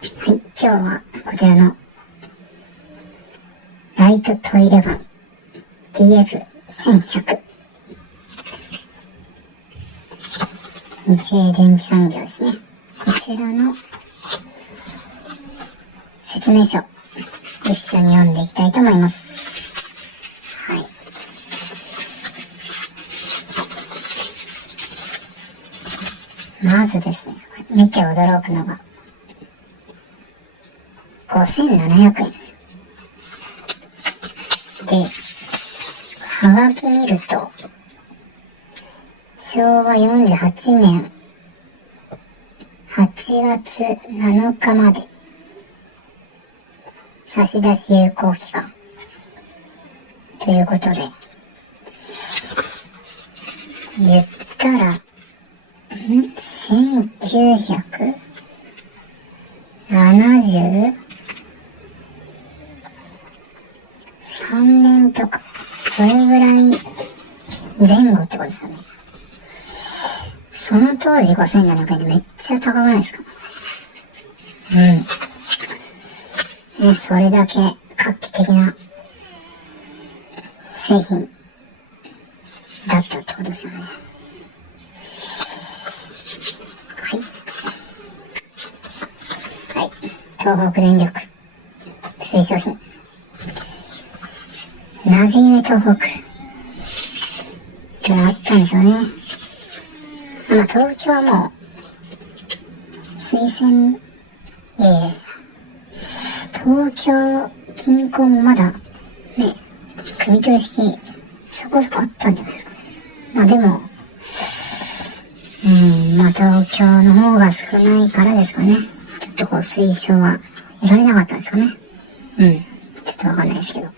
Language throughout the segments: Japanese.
はい、今日はこちらのライトトイレファン TF1100 日英電機産業ですね。こちらの説明書一緒に読んでいきたいと思います。はい。まずですね、見て驚くのが5700円ですよ。で、はがき見ると昭和48年8月7日まで差出有効期間ということで、言ったら1973年とかそれぐらい前後ってことですよね。その当時5700円でめっちゃ高くないですか？それだけ画期的な製品だったってことですよね。はい。東北電力推奨品。なぜゆえ東北？いろいろあったんでしょうね。まあ東京はもう推薦、東京近郊もまだね、組取式そこそこあったんじゃないですかね。まあでも、東京の方が少ないからですかね。ちょっとこう推奨は得られなかったんですかね。ちょっとわかんないですけど。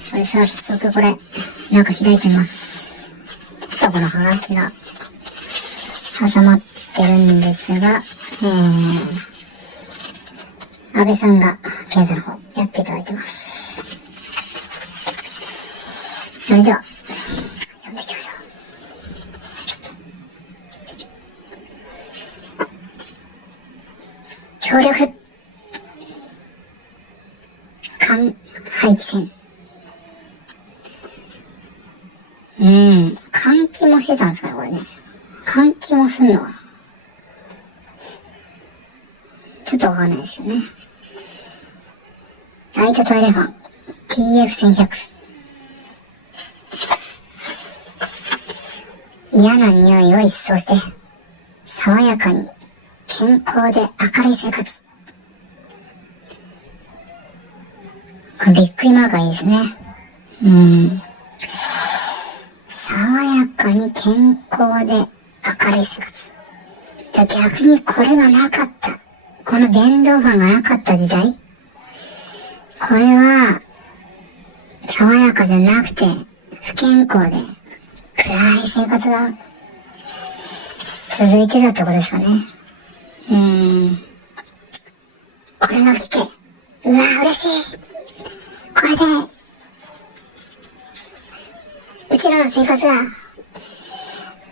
それ早速これ、中開いてます。ちょっとこのハガキが挟まってるんですが、安倍さんが検査の方やっていただいてます。それでは、読んでいきましょう。強力間配置線。換気もしてたんですかね、これね。換気もすんのかな。ちょっとわかんないですよね。ライトトイレファン TF1100。嫌な匂いを一掃して、爽やかに健康で明るい生活。これびっくりマークがいいですね。爽やかに健康で明るい生活。逆にこれがなかった。この電動ファンがなかった時代。これは、爽やかじゃなくて、不健康で、暗い生活が続いてたってことですかね。これが来て、うわー嬉しい。これで、うちらの生活が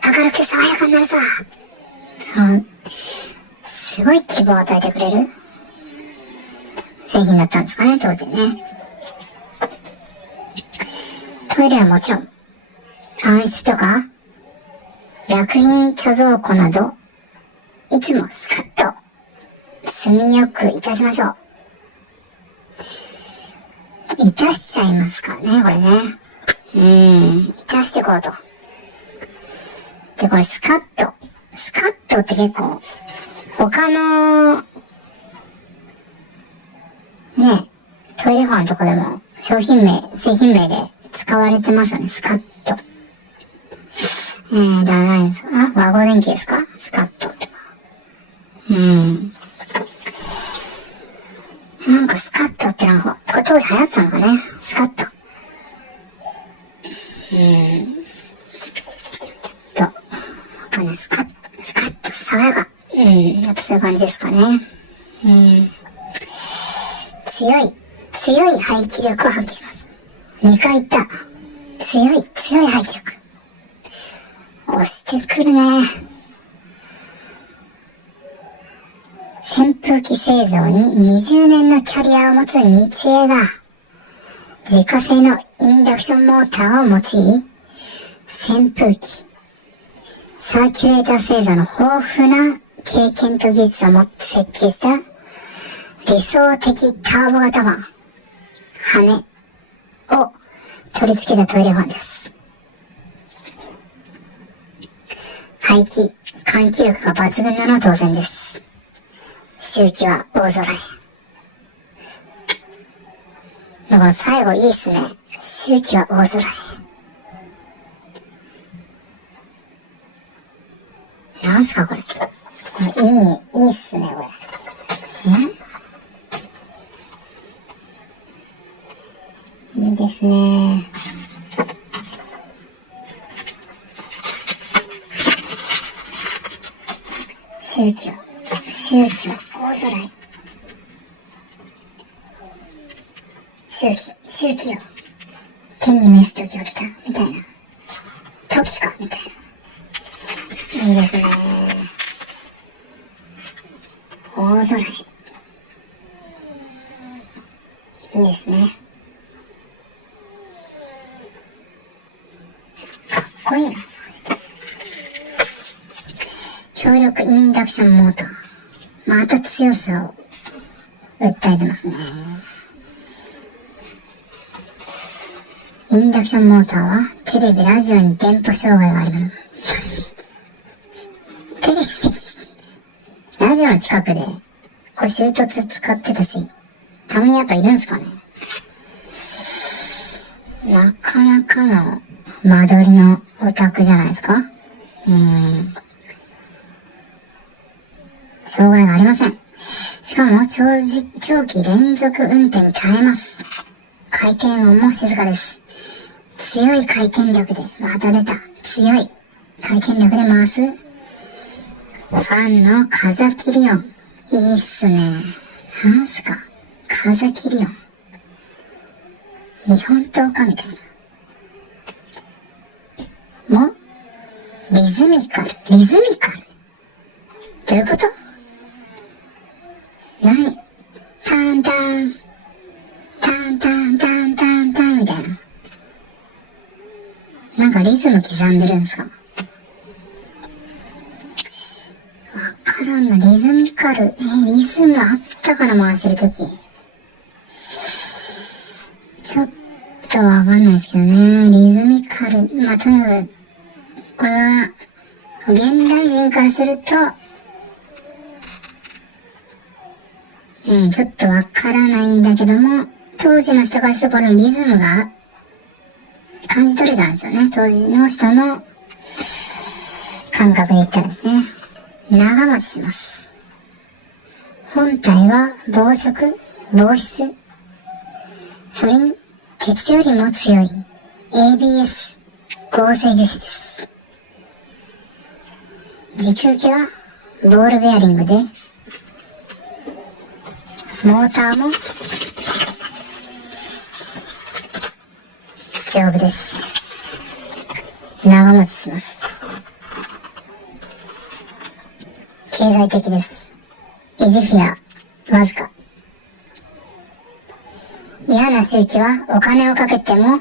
明るく爽やかになるさ。すごい希望を与えてくれる製品だったんですかね、当時ね。トイレはもちろん、暗室とか、薬品貯蔵庫など、いつもスカッと、住みよくいたしましょう。いたしちゃいますからね、これね。いたしてこうと。で、これスカッとって結構、他の、トイレファンとかでも、製品名で使われてますよね、スカッと。だから何ですか？和合電気ですか？スカッととか。なんかスカッとってなんか、これ当時流行ってたのかね、スカッと。ちょっと、わかんない、スカッと、爽やか。やっぱそういう感じですかね。強い排気力を発揮します。2回言った。強い排気力。押してくるね。扇風機製造に20年のキャリアを持つ日英が、自家製のインダクションモーターを用い、扇風機、サーキュレーター製造の豊富な経験と技術を持って設計した理想的ターボ型ファン、羽を取り付けたトイレファンです。排気、換気力が抜群なのは当然です。周期は大空へ。だから最後いいっすね。周期は大空へ。なんすかこれ。いいっすね、これ。いいですね。周期は大空へ。周期よ。天に召す時が来た、みたいな。時か、みたいな。いいですね。大空へ。いいですね。かっこいいな。強力インダクションモーター。また強さを訴えてますね。インダクションモーターはテレビ、ラジオに電波障害があります。テレビ、ラジオの近くでこれ衝突使ってたし、たまにやっぱいるんすかね。なかなかの間取りのオタクじゃないですか。障害がありません。しかも長期連続運転に耐えます。回転音も静かです。強い回転力で、また出た。強い回転力で回す。ファンの風切り音。いいっすね。なんすか風切り音。日本刀かみたいな。もリズミカル。どういうこと？何？タンタンみたいな。なんかリズム刻んでるんですか？わからんの。リズミカル。リズムあったかな、回してるとき。ちょっとわかんないですけどね。リズミカル。まあ、とにかく、これは、現代人からすると、ちょっとわからないんだけども、当時の人からするとこのリズムが感じ取れたんでしょうね。当時の人の感覚で言ったらですね。長持ちします。本体は防湿。それに鉄よりも強い ABS 合成樹脂です。持空機はボールベアリングで、モーターも丈夫です。長持ちします。経済的です。維持費やわずか。嫌な周期はお金をかけても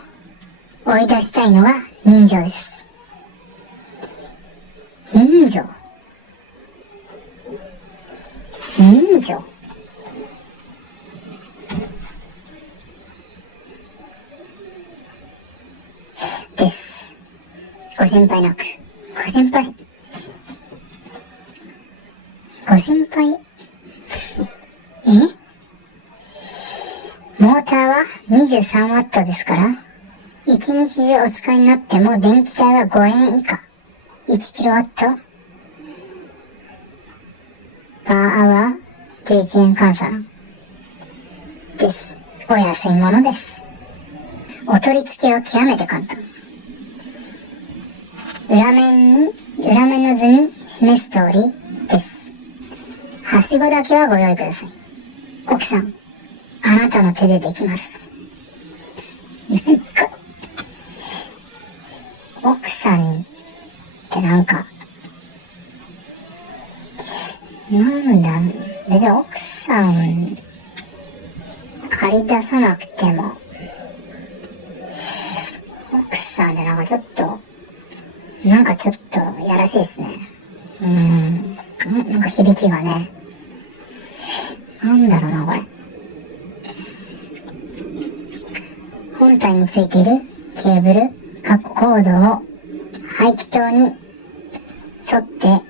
追い出したいのが人情です。人情です。ご心配なく。ご心配モーターは23ワットですから、一日中お使いになっても電気代は5円以下。1キロワットパーアワー11円換算です。お安いものです。お取り付けは極めて簡単。裏面の図に示す通りです。はしごだけはご用意ください。奥さん、あなたの手でできます。奥さんってなんだ別に奥さん借り出さなくても、奥さんでなんかちょっとやらしいですね。なんか響きがね、なんだろうなこれ。本体についているケーブルコードを排気筒に沿って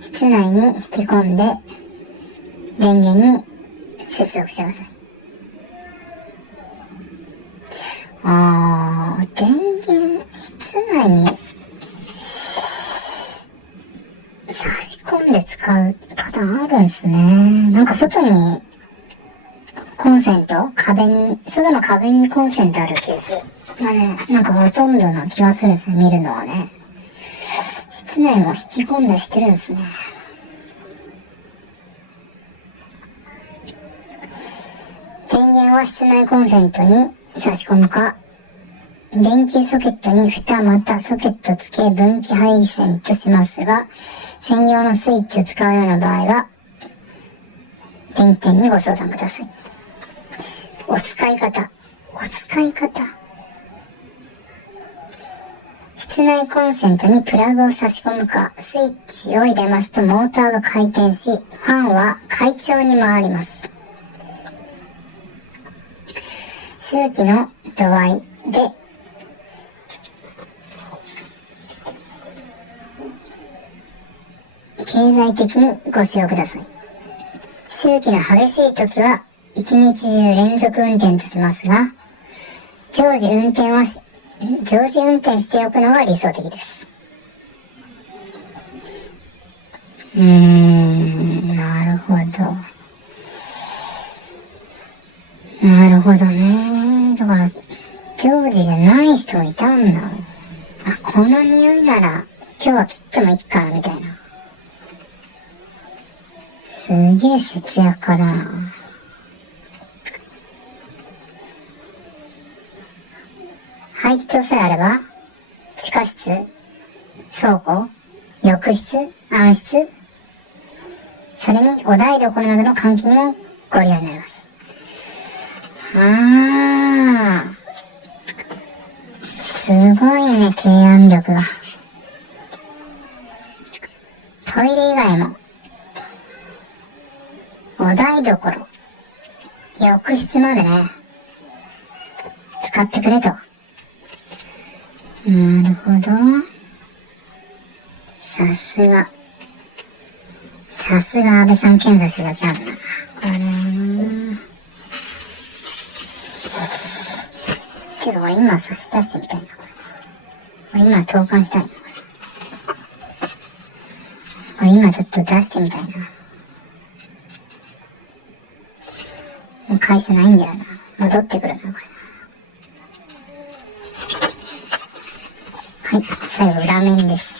室内に引き込んで電源に接続してください。電源室内に差し込んで使うパターンあるんですね。なんか外にコンセント、外の壁にコンセントあるケースがね、なんかほとんどな気がするんですよ、見るのはね。室内も引き込んだりしてるんですね。電源は室内コンセントに差し込むか、電球ソケットに蓋またソケット付け分岐配線としますが、専用のスイッチを使うような場合は、電気店にご相談ください。お使い方。室内コンセントにプラグを差し込むか、スイッチを入れますとモーターが回転し、ファンは快調に回ります。周期の度合いで、経済的にご使用ください。周期の激しい時は一日中連続運転としますが、常時運転しておくのが理想的です。なるほどね。だから常時じゃない人もいたんだ。この匂いなら今日は切ってもいいかなみたいな。すげえ節約家だな。排気筒さえあれば、地下室、倉庫、浴室、暗室、それにお台所などの換気にもご利用になります。すごいね、提案力が。トイレ以外も、お台所、浴室までね、使ってくれと。なるほど。さすが安倍さん検査するだけあるな。これけど俺今差し出してみたいな。これ今投函したいな。これ今ちょっと出してみたいな。もう会社ないんだよな。戻ってくるな、これな。はい、最後裏面です。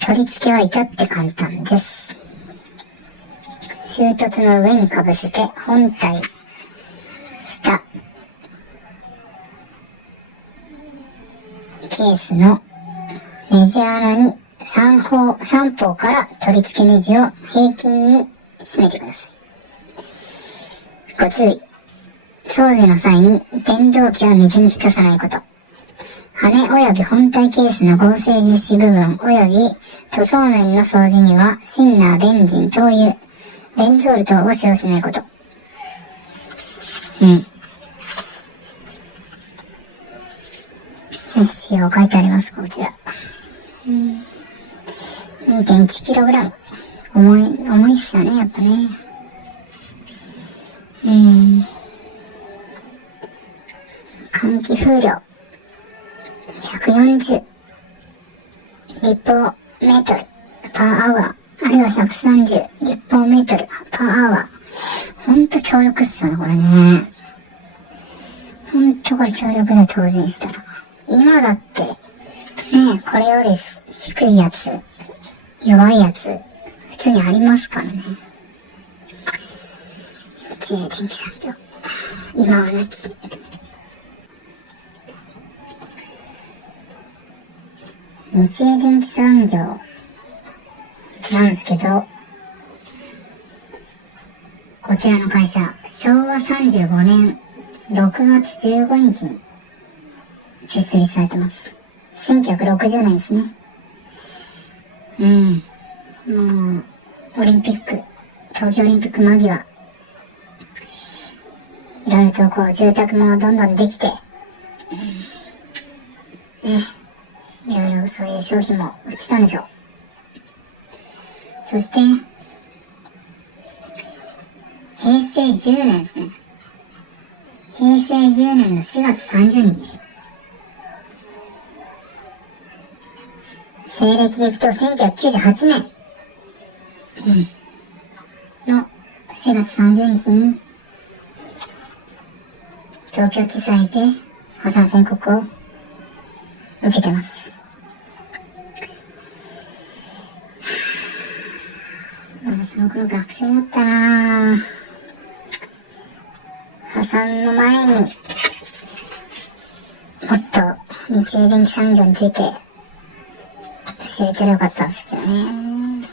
取り付けは至って簡単です。衝突の上にかぶせて本体下ケースのネジ穴に3方から取り付けネジを平均に締めてください。ご注意。掃除の際に電動機は水に浸さないこと。羽及び本体ケースの合成樹脂部分及び塗装面の掃除にはシンナー、ベンジン、灯油、ベンゾール等を使用しないこと。使用書いてあります、こちら。2.1kg。重いっすよね、やっぱね。換気風量。140立方メートルパーアワー、あるいは130立方メートルパーアワー。ほんと強力っすよね、これね。ほんとこれ強力で当時にしたら。今だって、ね、これより低いやつ、弱いやつ、普通にありますからね。日英電機産業。今はなき。日英電機産業なんですけど、こちらの会社、昭和35年6月15日に設立されてます。1960年ですね。もう、東京オリンピック間際、いろいろとこう、住宅もどんどんできて、いろいろそういう商品も売ってたんでしょう。そして、平成10年ですね。平成10年の4月30日。西暦でいくと1998年、の4月30日に、東京地裁で破産宣告を受けてます。なんかその頃学生だったなぁ。破産の前にもっと日英電機産業について知れてればよかったんですけどね。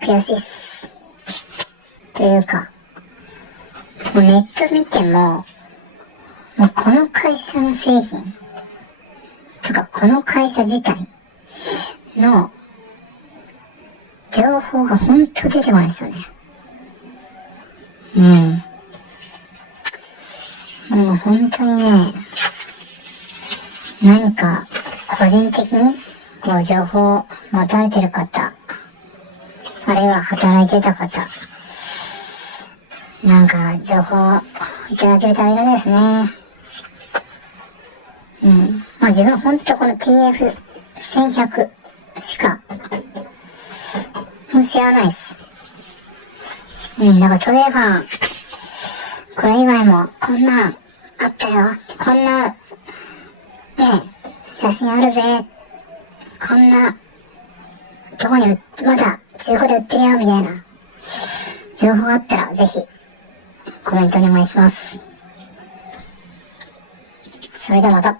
悔しいっす。というか、もうネット見てもうこの会社の製品とかこの会社自体の情報がほんと出てこないですよね。もう本当にね、何か個人的にこう情報を持たれてる方、あるいは働いてた方、なんか情報をいただけるとありがたいですね。まあ自分ほんとこの TF1100 しか知らないです。だからトレーファン、これ以外もこんなんあったよ。こんな、写真あるぜ。こんな、とこにまだ中古で売ってるよ、みたいな情報があったらぜひコメントにお願いします。それではまた。